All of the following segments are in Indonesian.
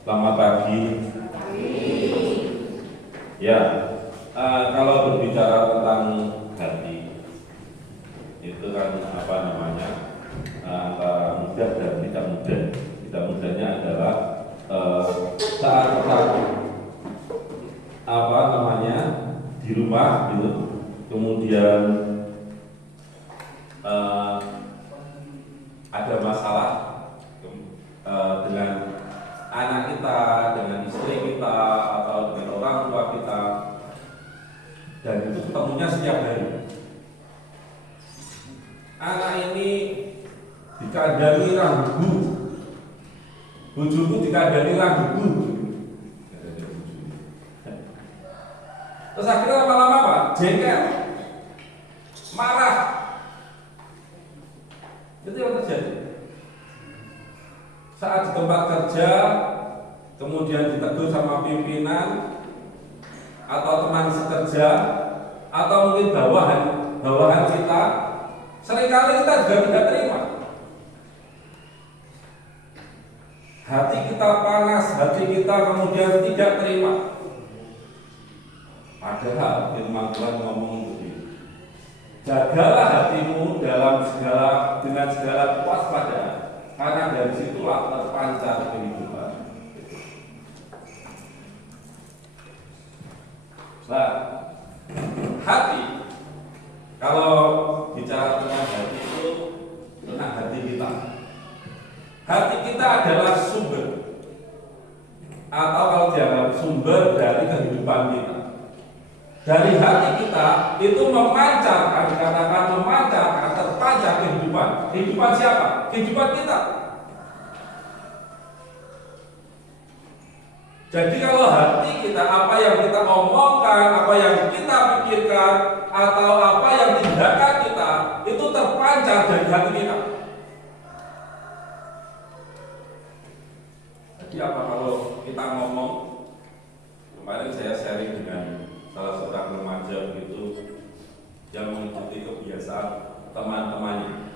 Selamat pagi. Ya, kalau berbicara tentang hati, itu kan apa namanya antara mudah dan tidak mudah. Tidak mudahnya adalah saat kita apa namanya di rumah gitu, kemudian ada masalah dengan anak kita, dengan istri kita, atau dengan orang tua kita, dan itu ketemunya setiap hari. Anak ini dikandani ragu, bujuku dikandani ragu, terus akhirnya lama-lama apa? Jengkel, marah. Itu yang terjadi. Saat di tempat kerja, kemudian ditegur sama pimpinan atau teman sekerja atau mungkin bawahan kita, seringkali kita juga tidak terima. Hati kita panas, hati kita kemudian tidak terima. Padahal firman Tuhan ngomong begini, jagalah hatimu dengan segala kewaspadaan, karena dari situlah terpancar kehidupan. Nah, hati, kalau bicara tentang hati itu tentang hati kita. Hati kita adalah sumber, atau kalau dianggap sumber dari kehidupan kita. Dari hati kita itu memancarkan, dikatakan memancarkan, terpancar kehidupan. Kehidupan siapa? Kehidupan kita. Jadi kalau hati kita, apa yang kita omongkan, apa yang kita pikirkan, atau apa yang tindakan kita, itu terpancar dari hati kita. Jadi apa kalau kita ngomong? Kemarin saya sharing dengan salah seorang remaja begitu yang mengikuti kebiasaan teman-temannya.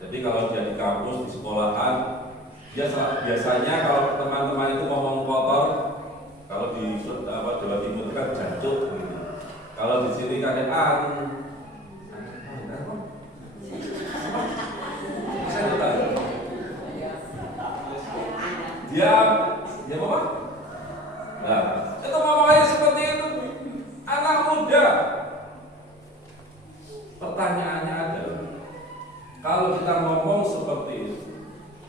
Jadi kalau dia di kampus, di sekolahan, biasanya kalau teman-teman itu ngomong kotor, kalau di Jawa Timur itu kan jancuk gitu. Kalau di sini kan dia apa? Nah, itu ngomongnya seperti itu. Anak muda. Pertanyaannya adalah, kalau kita ngomong seperti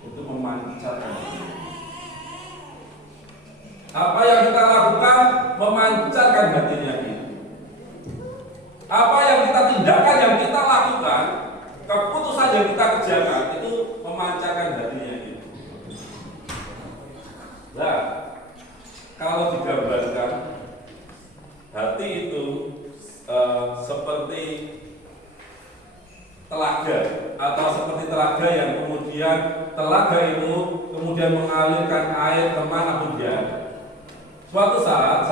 itu memancarkan. Apa yang kita lakukan memancarkan hatinya kita. Apa yang kita tindakan, yang kita lakukan, keputusan yang kita kerjakan itu memancarkan hatinya kita. Nah, kalau digambarkan hati itu seperti telaga, atau seperti telaga yang kemudian telaga itu kemudian mengalirkan air kemana pun dia. Suatu saat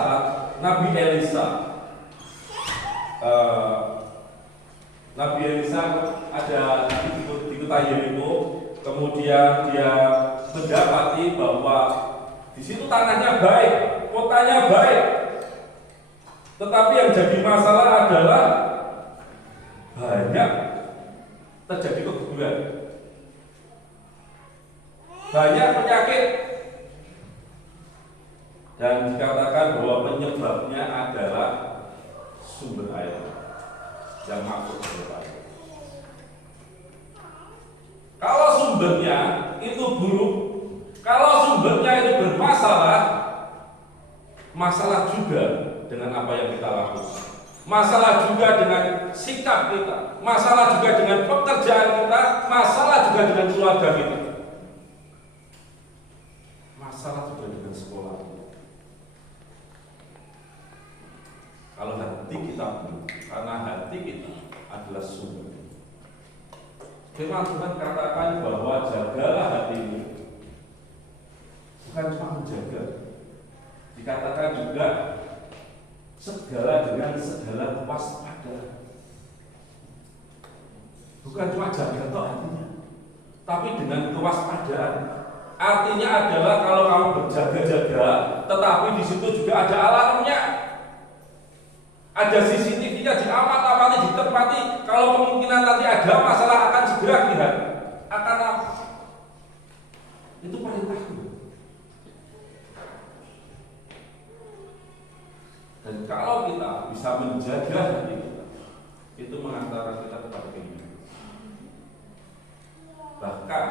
Nabi Elisa ada di kota Yeriko, kemudian dia mendapati bahwa di situ tanahnya baik, kotanya baik, tetapi yang jadi masalah adalah banyak terjadi keguguran, banyak penyakit, dan dikatakan bahwa penyebabnya adalah sumber air yang masuk ke air. Kalau sumbernya itu buruk, kalau sumbernya itu bermasalah, masalah juga dengan apa yang kita lakukan, masalah juga dengan sikap kita, masalah juga dengan pekerjaan kita, masalah juga dengan keluarga kita, masalah juga dengan sekolah kita. Kalau hati kita buruk, karena hati kita adalah sumber. Firman Tuhan katakan bahwa jagalah hatimu. Bukan cuma menjaga, dikatakan juga dengan segala kewaspadaan. Bukan cuma jaga hatinya, tapi dengan kewaspadaan. Artinya adalah kalau kamu berjaga tapi di situ juga ada alarmnya. Ada CCTV-nya diamat-amati, ditempati. Kalau kemungkinan nanti ada masalah akan segera dilihat. Akan apa? Itu paling takut. Dan kalau kita bisa menjaga hati kita, itu mengantarkan kita kepada keimanan. Bahkan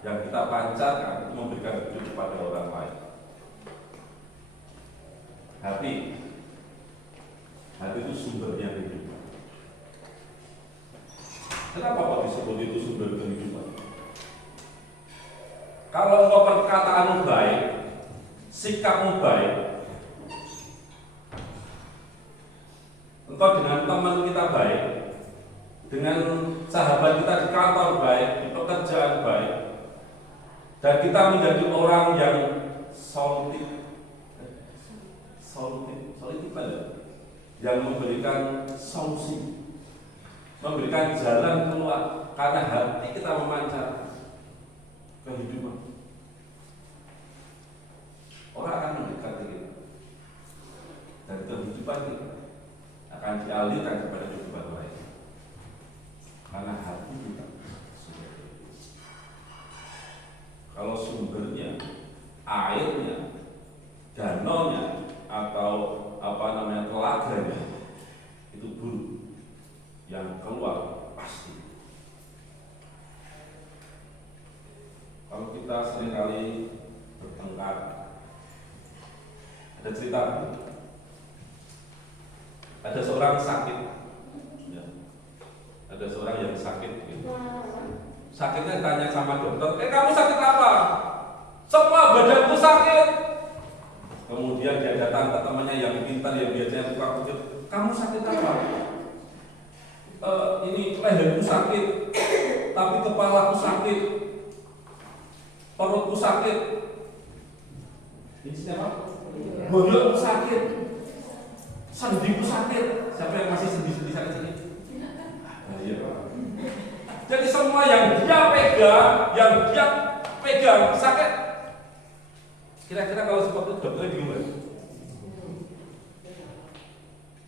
yang kita pancarkan itu memberikan hidup kepada orang lain. Hati itu sumbernya kehidupan. Kenapa Pak disebut itu sumber kehidupan? Kalau engkau perkataanmu baik, sikapmu baik, engkau dengan teman kita baik, dengan sahabat kita di kantor baik, di pekerjaan baik, dan kita menjadi orang yang solutif yang memberikan solusi, memberikan jalan keluar, karena hati kita memancar kehidupan. Orang akan mendekati kita, dan kehidupan kita akan dialihkan kepada kehidupan lain, karena hati kita sudah. Kalau sumbernya, airnya, danaunya, atau telaganya itu buruk, yang keluar pasti. Kalau kita seringkali bertengkar, ada cerita, ada seorang sakit, ya. Ada seorang yang sakit, gitu. Sakitnya tanya sama dokter, kamu sakit apa? Semua badanku sakit. Kemudian dia datang ke temannya yang pintar, yang biasanya suka kecil, kamu sakit apa? Ini leherku sakit, tapi kepalaku sakit, perutku sakit. Ini siapa? Bondolku sakit, sendiku sakit. Siapa yang masih sendi sakit? Iya. Jadi semua yang dia pegang sakit. Kira-kira kalau seperti itu dokternya gimana?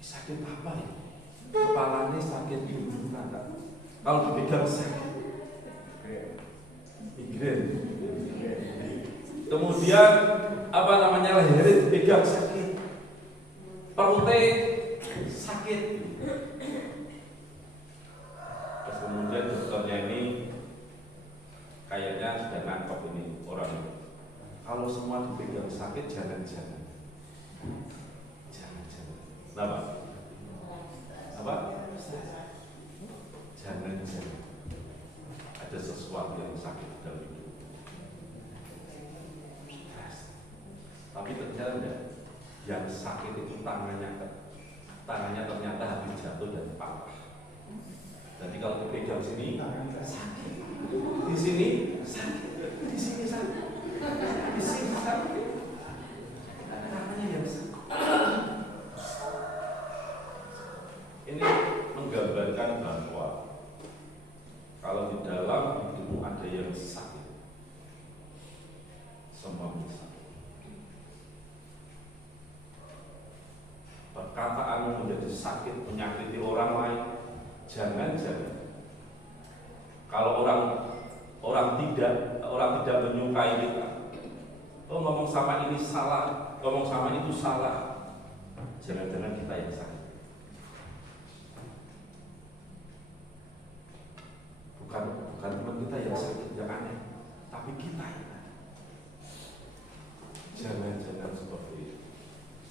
Sakit apa ya? Kepalanya sakit hidung nada. Kalau dipegang sakit. Migren. Kemudian lehernya dipegang sakit. Perutnya sakit. Terus kemudian dokternya ini kayaknya sudah nangkep ini orang itu. Kalau semua dipegang sakit, jangan-jangan. Kenapa? Apa? Jangan-jangan ada sesuatu yang sakit dalam hidup. Tapi ternyata yang sakit itu tangannya ternyata habis jatuh dan patah. Jadi kalau dipegang sini sakit, di sini sakit, di sini sakit. Ini menggambarkan bahwa kalau di dalam hidupmu ada yang sakit, semua bisa. Perkataanmu menjadi sakit, menyakiti orang lain, jangan-jangan kalau orang tidak menyukai kita, ngomong sama ini salah, ngomong sama itu salah, jangan-jangan kita yang sakit. Bukan teman kita yang sakit, yang aneh, tapi kita yang aneh. Jangan-jangan seperti itu.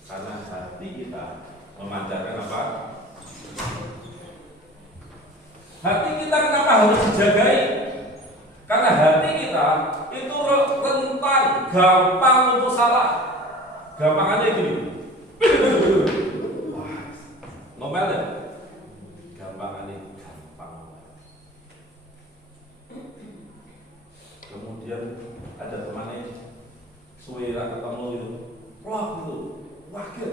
Karena hati kita memancarkan apa? Hati kita kenapa harus dijagai? Karena hati kita itu rentan, gampang untuk salah. Gampangannya gini. Ngomel ya? Gampangannya gampang. Kemudian ada temannya suwira ketemu itu, wah itu, wakil,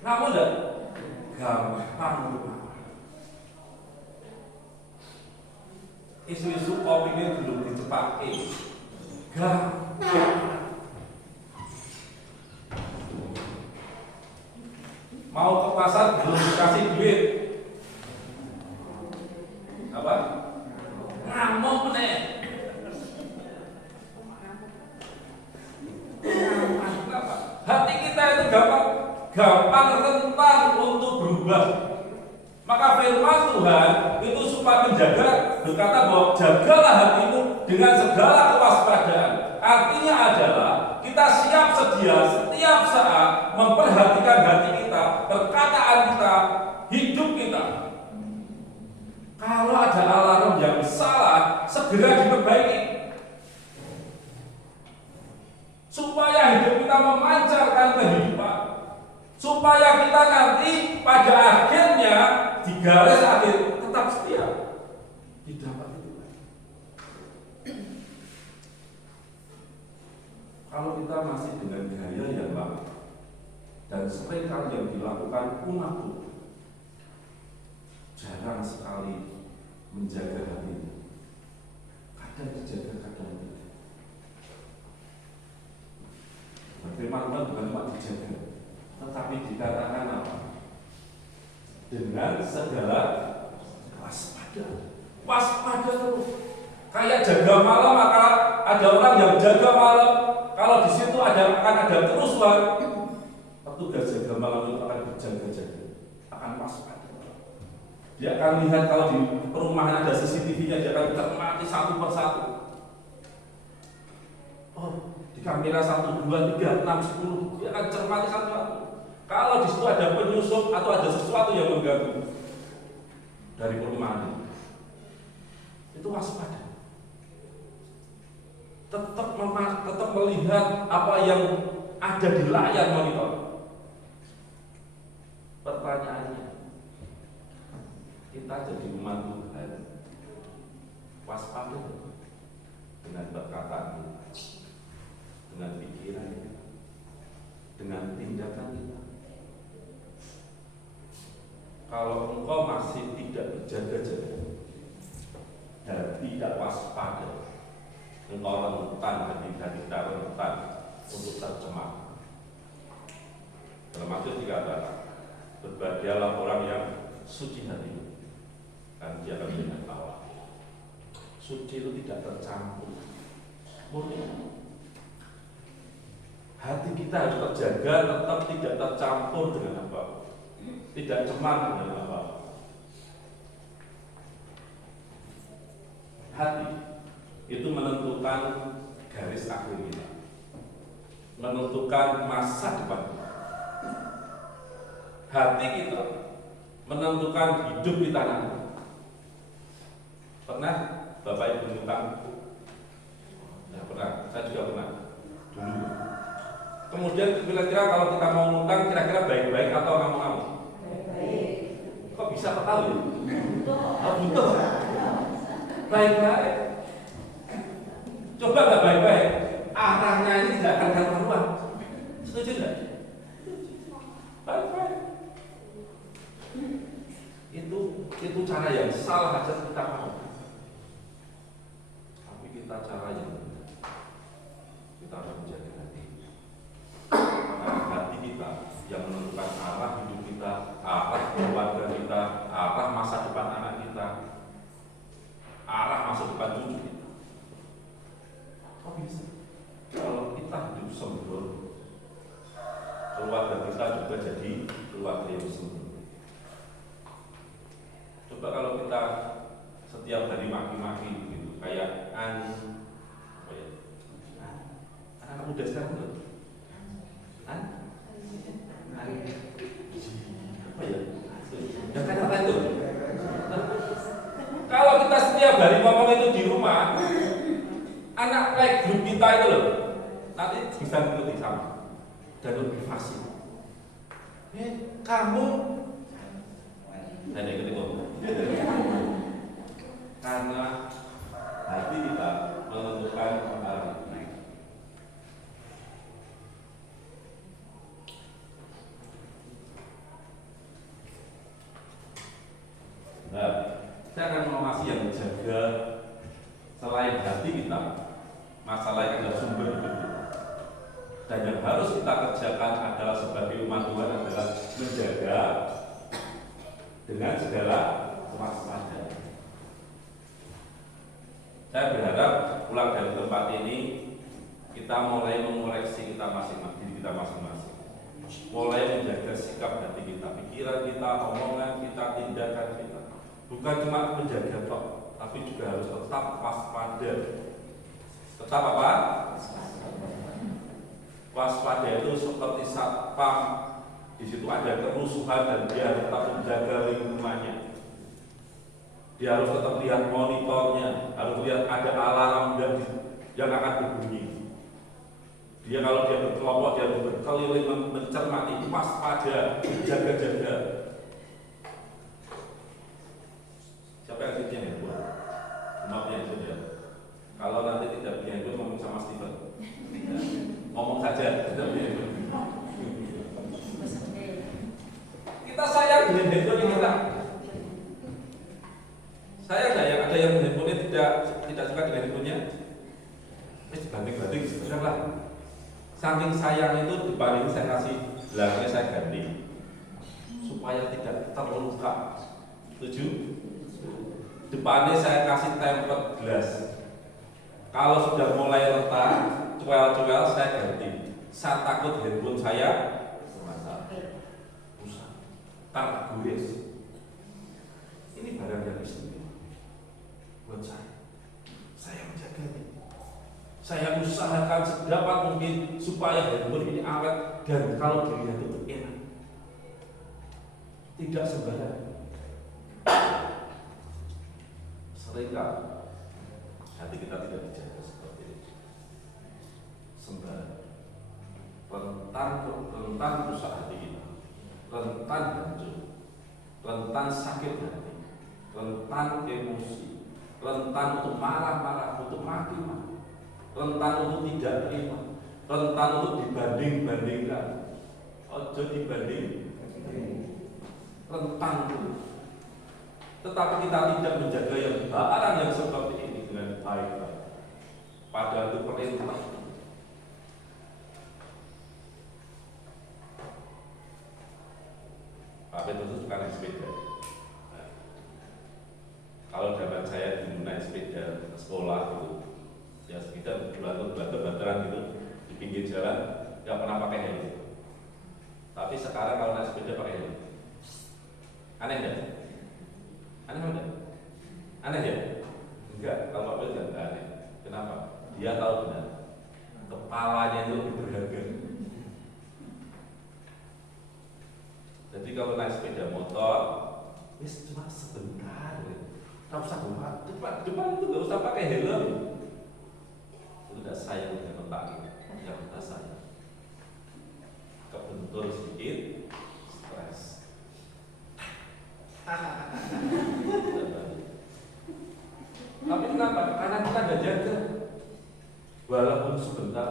kamu enggak? Gampang itu. Isu-isu kopi ini belum dicepake. Gampang. mau ke pasar belum dikasih duit, apa? Ngamuk nih. Kenapa? Hati kita itu gampang rentan untuk berubah. Maka firman Tuhan itu supaya menjaga, berkata bahwa jagalah hatimu dengan segala kewaspadaan. Artinya adalah kita siap sedia setiap saat memperhatikan hati kita, perkataan kita, hidup kita. Kalau ada alarm yang salah, segera diperbaiki. Supaya hidup kita memancarkan kehidupan. Supaya kita nanti pada akhirnya di garis akhir tetap setia. Tidak apa itu. Kalau kita masih dengan gaya yang lama dan sering kali yang dilakukan umat Tuhan, jarang sekali menjaga hatinya. Kadang dijaga, kadang tidak. Firman bukan cuma dijaga, tetapi dikatakan apa? Dengan segala waspada. Waspada terus. Kayak jaga malam, maka ada orang yang jaga malam. Kalau di situ akan ada kerusuhan, petugas jaga malam itu akan berjaga-jaga, akan waspada. Dia akan lihat kalau di perumahan ada CCTV-nya, dia akan cermati satu persatu. Oh, di kamera 1, 2, 3, 6, 10, dia akan cermati satu-satu. Kalau di situ ada penyusup atau ada sesuatu yang mengganggu dari perumahan itu waspada. Tetap melihat apa yang ada di layar monitor. Pertanyaannya, kita jadi umat Tuhan waspada dengan perkataan kita, dengan pikiran kita, dengan tindakan kita. Kalau engkau masih tidak berjaga-jaga dan tidak waspada, engkau rentan ketika kita rentan untuk tercemar. Dalam Matius dikatakan, berbahagialah orang yang suci hati, dan dia akan melihat Allah. Suci itu tidak tercampur, murni. Hati kita harus terjaga, tetap tidak tercampur dengan apa, tidak cemar dengan apa. Hati itu menentukan garis akhir kita, menentukan masa depan kita. Hati kita menentukan hidup kita nanti. Pernah Bapak Ibu berhutang? Ya pernah, saya juga pernah dulu. Kemudian kira-kira kalau kita mau ngutang, kira-kira baik-baik atau ngamuk-ngamuk? Baik-baik. Kok bisa ketahui? Oh, butuh. Baik-baik. Coba nggak baik-baik, arahnya ini tidak akan karuan. Setuju nggak? Baik-baik. Itu cara yang salah aja kita mau. Tapi kita cara yang benar. Kita harus menjaga hati. Hati kita yang menentukan arah hidup kita, arah keluarga kita, arah masa depan anak kita, arah masa depan cucu kita. Kok bisa? Kalau kita hidup sembrono, keluarga kita juga jadi keluarga yang sembrono. Coba kalau kita setiap hari maki-maki gitu, kayak anak muda sekarang tuh, apa ya? Ya kan apa itu? Kalau kita setiap hari ngomong itu di rumah, anak like grup kita itu loh, nanti bisa mengikuti sama dan lebih fasih. Kamu dan ikuti ngomong. Karena hati kita menentukan arah. Nah, saya akan mengawasi yang menjaga selain hati kita, masalah yang ada sumber hidup kita. Dan yang harus kita kerjakan adalah sebagai umat Tuhan adalah menjaga dengan segala kewaspadaan. Saya berharap pulang dari tempat ini kita mulai mengoreksi kita masing-masing, kita masing-masing. Mulai menjaga sikap hati kita, pikiran kita, omongan kita, tindakan kita. Bukan cuma menjaga tok, tapi juga harus tetap waspada. Tetap apa? Waspada itu seperti satpam. Di situ ada kerusuhan dan dia tetap menjaga lingkungannya. Dia harus tetap lihat monitornya, harus lihat ada alarm yang akan berbunyi. Dia kalau dia berkelompok, dia berkeliling mencermati, waspada, jaga-jaga. Siapa yang punya handphone? Maafnya saja. Kalau nanti tidak punya handphone, ngomong sama Steven. Ngomong saja. Kita sayang dengan handphone kita. Saya ada yang handphonenya tidak suka dengan handphonenya. Banting-banting sudahlah. Saking sayang itu dibanding saya kasih belakangnya saya ganti supaya tidak terluka. Setuju? Depannya saya kasih tempered gelas. Kalau sudah mulai retak, cuel-cuel saya ganti. Saya takut handphone saya rusak, tergores. Ini barang yang istimewa buat saya. Saya menjaganya. Saya usahakan sedapat mungkin supaya handphone ini awet dan kalau dilihat itu enak. Tidak sembarangan. Seringkali hati kita tidak dijaga seperti itu. Sembarangan. Rentan rusak hati kita. Rentan hancur. Rentan sakit hati. Rentan emosi. Rentan untuk marah-marah, untuk mati-mati. Rentan untuk tidak terima, rentan untuk dibanding-bandingkan. Ojo dibanding, rentan itu. Tetapi kita tidak menjaga yang barang yang seperti ini dengan baik-baik. Padahal itu perintah. Pak Petrus itu suka naik sepeda. Kalau zaman saya dulu naik sepeda ke sekolah itu, ya sekitar banteran gitu di pinggir jalan, nggak pernah pakai helm. Tapi sekarang kalau naik sepeda pakai helm. Aneh nggak? Aneh nggak? Aneh ya? Enggak, kalau Pak Petrus nggak aneh. Kenapa? Dia tahu benar. Kepalanya itu lebih berharga. Jadi kalau naik sepeda motor, cuma sebentar. Nggak usah depan itu nggak usah pakai helm. Itu tidak sayang dengan otak ini, yang kita sayang. Kebentur sedikit, stres. Tapi kenapa? Karena kita ada jaga. Walaupun sebentar,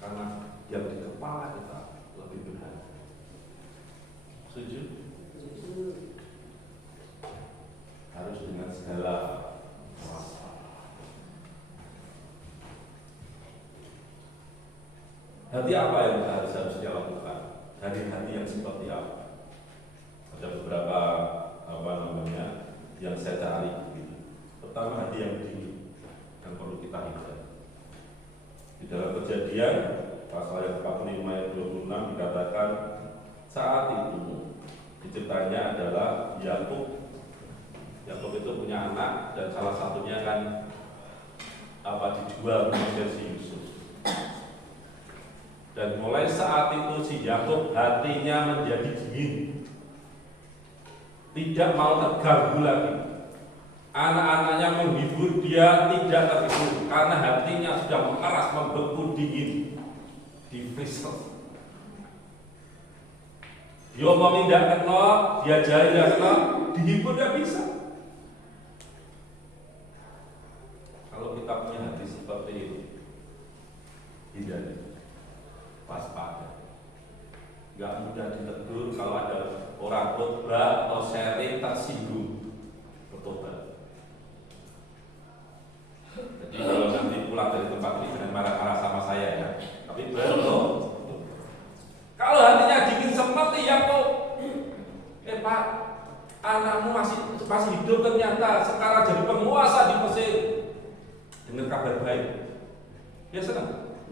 karena yang di kepala kita lebih berharga. Setuju? Harus dengan segala hati apa yang harusnya lakukan? Dari hati yang seperti apa? Ada beberapa yang saya cari. Pertama, hati yang dingin yang perlu kita hindari. Di dalam Kejadian pasal yang 45 ayat 26 dikatakan saat itu ceritanya adalah Yakub itu punya anak dan salah satunya kan dijual kepada si Yusuf. Dan mulai saat itu si Yakub hatinya menjadi dingin, tidak mau terganggu lagi. Anak-anaknya menghibur dia tidak terhibur karena hatinya sudah mengeras, membeku, dingin, di freezer. Dia omongin tidak kenal, diajarin tidak kenal, dihibur tidak bisa. Kalau kita punya hati seperti ini, hindari, waspada. Gak mudah ditegur kalau ada orang khotbah atau sharing tersinggung, bertobat. Jadi kalau nanti pulang dari tempat ini jangan marah-marah sama saya ya.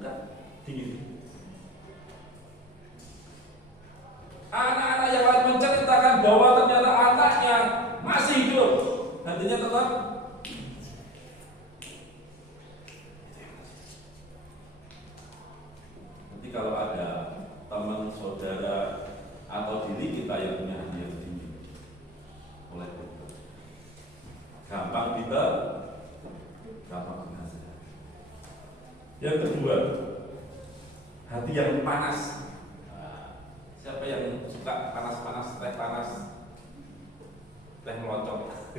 enggak, dingin. Anak-anak yang lain menceritakan bahwa ternyata anaknya masih hidup, hatinya tetap. Nanti kalau ada teman, saudara, atau diri kita yang punya hati yang tinggi, oleh itu gampang kita, gampang binasa. Yang kedua, hati yang panas. Siapa yang suka panas-panas, teh panas, teh melocok?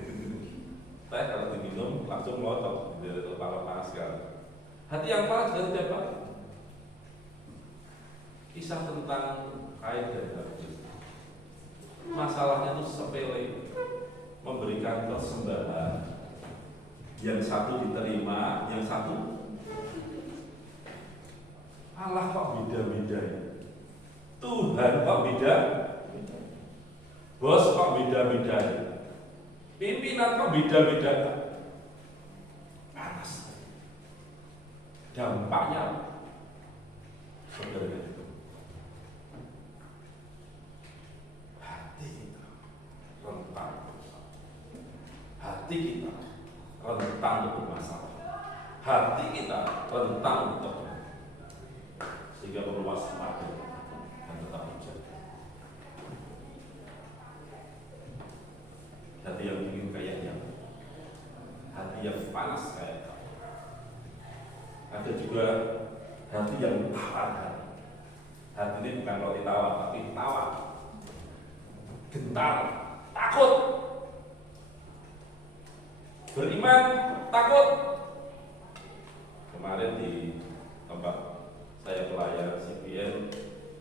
Teh kalau diminum langsung melocok, jadi panas sekali. Hati yang panas dari siapa? Kisah tentang Kain dan Habil. Masalahnya itu sepele, memberikan persembahan. Yang satu diterima, yang satu Allah kok beda-beda ya? Tuhan kok beda? Bos kok beda-beda ya? Pimpinan kok beda-beda? Panas. Dampaknya saudara itu hati kita rentan, hati kita rentan untuk masalah, hati kita rentan untuk, sehingga perlu waspada dan tetap menjaga. Hati yang ingin kayaknya, hati yang panas kayak kamu. Ada juga hati yang tawar. Hati ini bukan roti tawar, tapi tawar, gentar, takut. Beriman, takut. Kemarin di tempat saya pelayan CPN,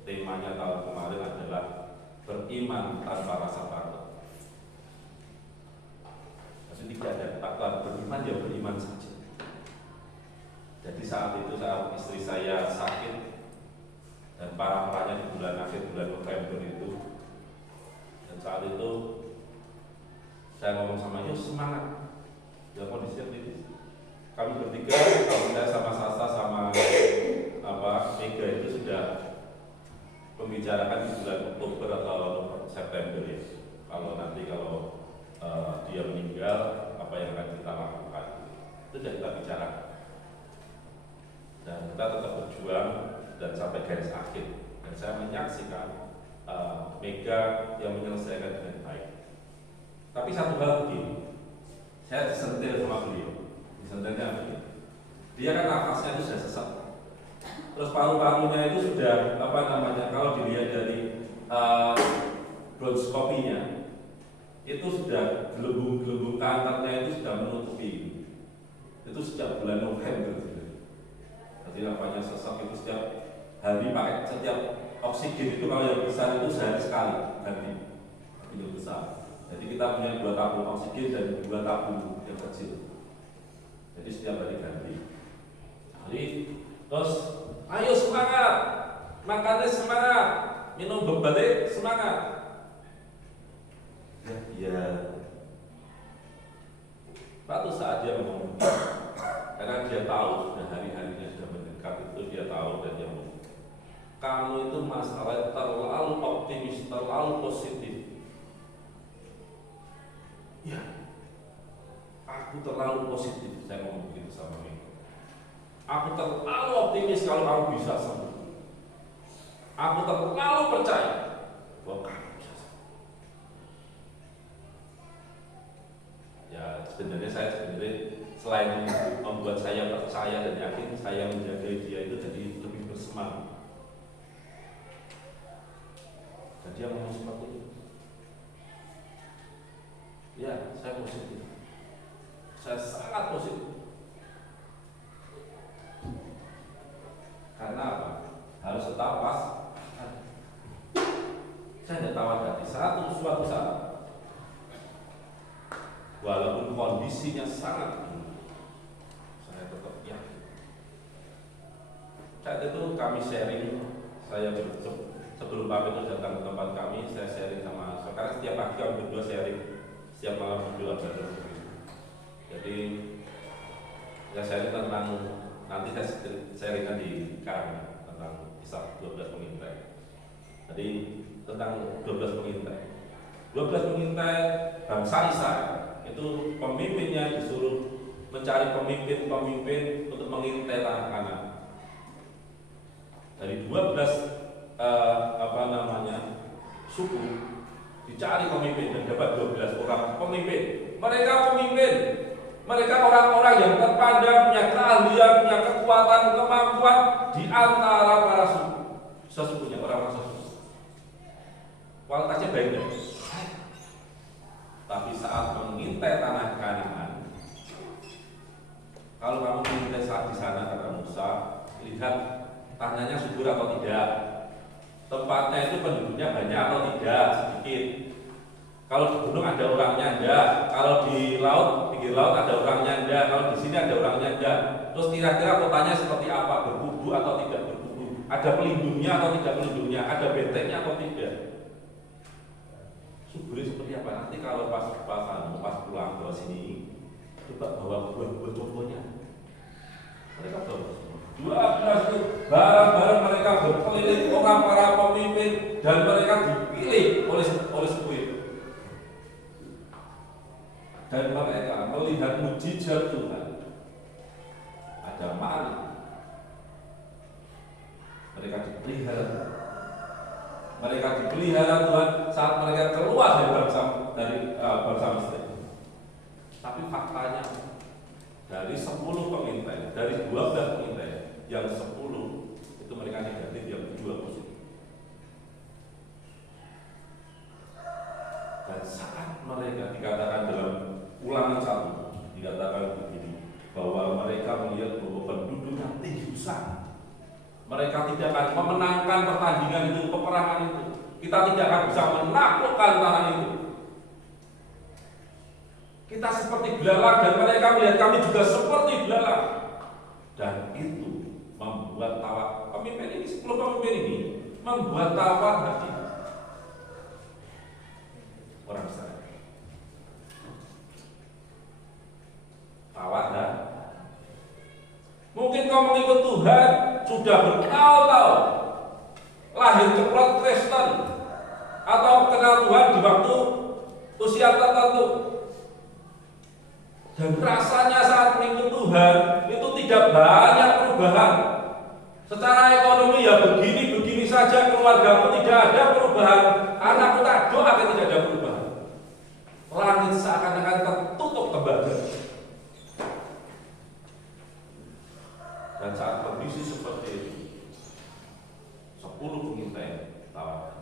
temanya tahun kemarin adalah beriman tanpa rasa takut. Jadi tidak ada takut, beriman ya beriman saja. Jadi saat itu, saat istri saya sakit dan parah-parahnya di bulan akhir bulan November itu, dan saat itu saya ngomong sama dia, semangat. Ya kondisinya kritis. Kami bertiga, kalau saya sama Sasa sama Mega itu sudah membicarakan di bulan Oktober atau September ya. Kalau nanti dia meninggal, apa yang akan kita lakukan itu sudah kita bicarakan. Dan kita tetap berjuang dan sampai garis akhir. Dan saya menyaksikan Mega yang menyelesaikan dengan baik. Tapi satu hal begini, saya disentil sama beliau. Disentilnya begini, dia kan nafasnya itu sudah sesak, terus paru-parunya itu sudah kalau dilihat dari bronkoskopinya itu sudah gelembung-gelembung kankernya itu sudah menutupi. Itu sejak bulan November. Jadi nafasnya sesak itu setiap hari pakai, setiap oksigen itu kalau yang besar itu sehari sekali ganti yang besar. Jadi kita punya 2 tabung oksigen dan 2 tabung yang kecil. Jadi setiap hari ganti. Jadi terus ayo semangat, makannya semangat, minum obatnya semangat. Ya, suatu saat dia ngomong, karena dia tahu sudah hari-harinya sudah mendekat, itu dia tahu dan dia ngomong, kamu itu masalah terlalu optimis, terlalu positif. Ya, aku terlalu positif, saya ngomong begitu sama dia. Aku terlalu optimis kalau kamu bisa sembuh. Aku terlalu percaya bahwa kamu bisa sembuh. Ya, sebenarnya selain membuat saya percaya dan yakin, saya menjaga dia itu jadi lebih bersemangat. Dan dia ngomong seperti itu. Ya, saya positif. Saya sangat positif. Karena apa? Harus tetap pas. Saya tidak tawar hati. Suatu saat, walaupun kondisinya sangat buruk, saya tetap yakin. Saat itu kami sharing, sebelum Pak itu datang ke tempat kami, saya sharing sama. Sekarang setiap pagi kami berdua sharing. Setiap malam berdoa bareng. Jadi saya sharing tentang nanti saya sharingkan di karang tentang kisah 12 pengintai. Jadi tentang 12 pengintai. 12 pengintai bangsa Israel itu pemimpinnya disuruh mencari pemimpin-pemimpin untuk mengintai tanah Kanaan. Dari 12 suku dicari pemimpin dan dapat 12 orang pemimpin. Mereka orang-orang yang terpandang, punya keahlian, punya kekuatan, kemampuan di antara para suku. Sesukunya orang-orang sesuku. Kualitasnya baik. Tapi saat mengintai tanah Kanaan, kalau kamu mengintai saat di sana kata Musa, lihat tanahnya subur atau tidak, tempatnya itu penduduknya banyak atau tidak, sedikit. Kalau di gunung ada orangnya enggak, kalau di laut, pinggir laut ada orangnya enggak, kalau di sini ada orangnya enggak. Terus kira-kira kotanya seperti apa, berkubu atau tidak berkubu, ada pelindungnya atau tidak pelindungnya, ada bentengnya atau tidak. Suburnya seperti apa? Nanti kalau pas pulang ke sini, coba bawa buah-buah contohnya. Mereka bawa 12 itu barang-barang mereka berkeliling orang para pemimpin dan mereka dipilih oleh suku itu. Dan mereka melihat mujizat Tuhan. Ada mana? Mereka dipelihara. Mereka dipelihara Tuhan saat mereka keluar dari bangsa Mesir. Tapi faktanya dari 10 pengintai, dari 12 pengintai, yang 10 itu mereka negatif, yang 2 positif. Dan saat mereka dikatakan dalam Ulangan 1 dikatakan begini, bahwa mereka melihat bahwa penduduknya tinggi besar. Mereka tidak akan memenangkan pertandingan itu, peperangan itu. Kita tidak akan bisa menaklukkan tanah itu. Kita seperti belalang dan mereka melihat kami juga seperti belalang. Dan itu membuat tawar pemimpin ini, 10 pemimpin ini membuat tawar hati orang Israel. Tawar dan mungkin kau mengikut Tuhan sudah bertahun-tahun, lahir ceplok Kristen atau kenal Tuhan di waktu usia tertentu, dan rasanya saat mengikut Tuhan itu tidak banyak perubahan. Secara ekonomi ya begini-begini saja, keluargamu tidak ada perubahan, anakmu tak doa tidak ada perubahan. Langit seakan-akan tertutup tembaga. Dan saat kondisi seperti itu, 10 pengintai tawar.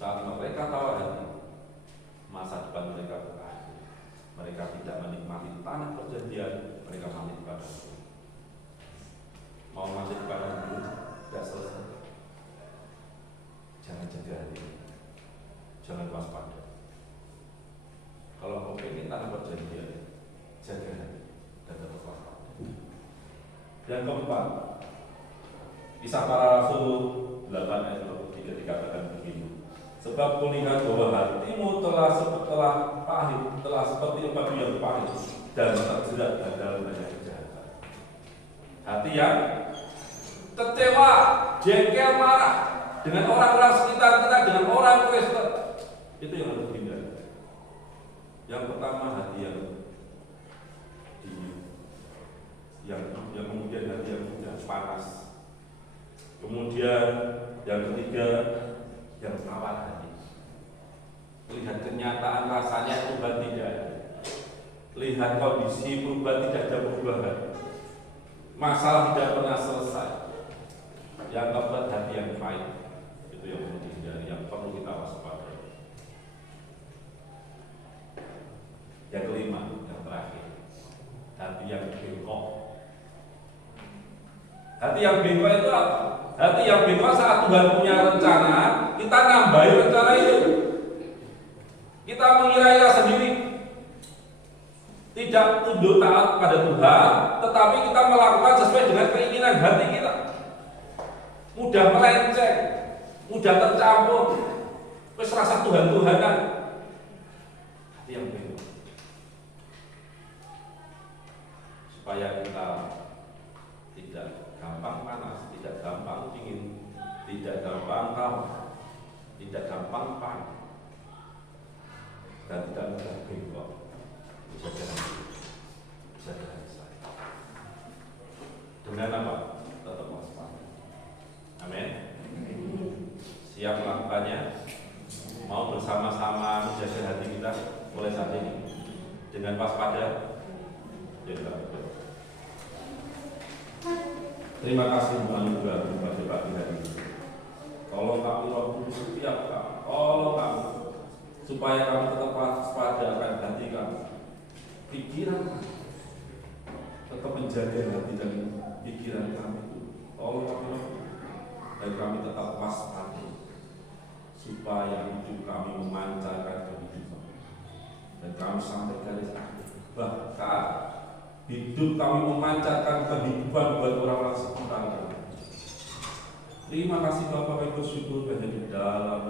Saat mereka tawar hati, masa depan mereka berakhir. Mereka tidak menikmati tanah perjanjian, mereka mati di padang gurun. Mau mati di padang gurun, tidak selesai. Jangan jaga hati, jangan waspada. Kalau kau ingin tanah perjanjian, jaga hati dan tetap waspada. Yang keempat, Kisah Para Rasul 8 ayat 23 dikatakan begini, sebab kulihat bahwa hatimu telah seperti empedu yang pahit dan terjerat dalam banyak kejahatan. Hati yang kecewa, jengkel, marah dengan orang-orang sekitar kita, dengan orang Kristen, itu yang harus dihindari. Yang pertama, hati yang kemudian hati yang mudah panas. Kemudian yang ketiga, yang tawar hati. Lihat kenyataan rasanya perubahan tidak ada. Lihat kondisi perubahan tidak ada perubahan. Masalah tidak pernah selesai. Yang keempat, hati yang pahit. Itu yang perlu dihindari, yang perlu kita waspadai. Yang kelima, yang terakhir, hati yang bengkok. Hati yang bengkok itu apa? Hati yang bengkok saat Tuhan punya rencana, kita nambahi rencana itu. Kita mengira-ira sendiri, tidak tunduk taat pada Tuhan, tetapi kita melakukan sesuai dengan keinginan hati kita. Mudah melenceng, mudah tercampur, terus rasa Tuhan-Tuhanan. Hati yang bengkok. Supaya kita gampang panas, tidak gampang dingin, tidak gampang tahu, tidak gampang panik, dan tidak mudah bengkok. Bisa dengan saya. Dengan apa? Tetap waspada. Amin. Siap melakukannya? Mau bersama-sama menjaga hati kita mulai saat ini dengan waspada? Ya, kita berdoa. Terima kasih anugerah pada pagi hari ini. Tolong kami Roh Kudus setiap kami, tolong kami supaya kami tetap waspada akan hati kami, pikiran kami, tetap menjaga hati dan pikiran kami. Tolong kami Roh Kudus, dan kami tetap waspada supaya hidup kami memancarkan kehidupan, dan kami sampai garis akhir. Bahkan hidup kami memancarkan kehidupan buat orang-orang sekitar kami. Terima kasih Bapak, kami bersyukur banyak di dalam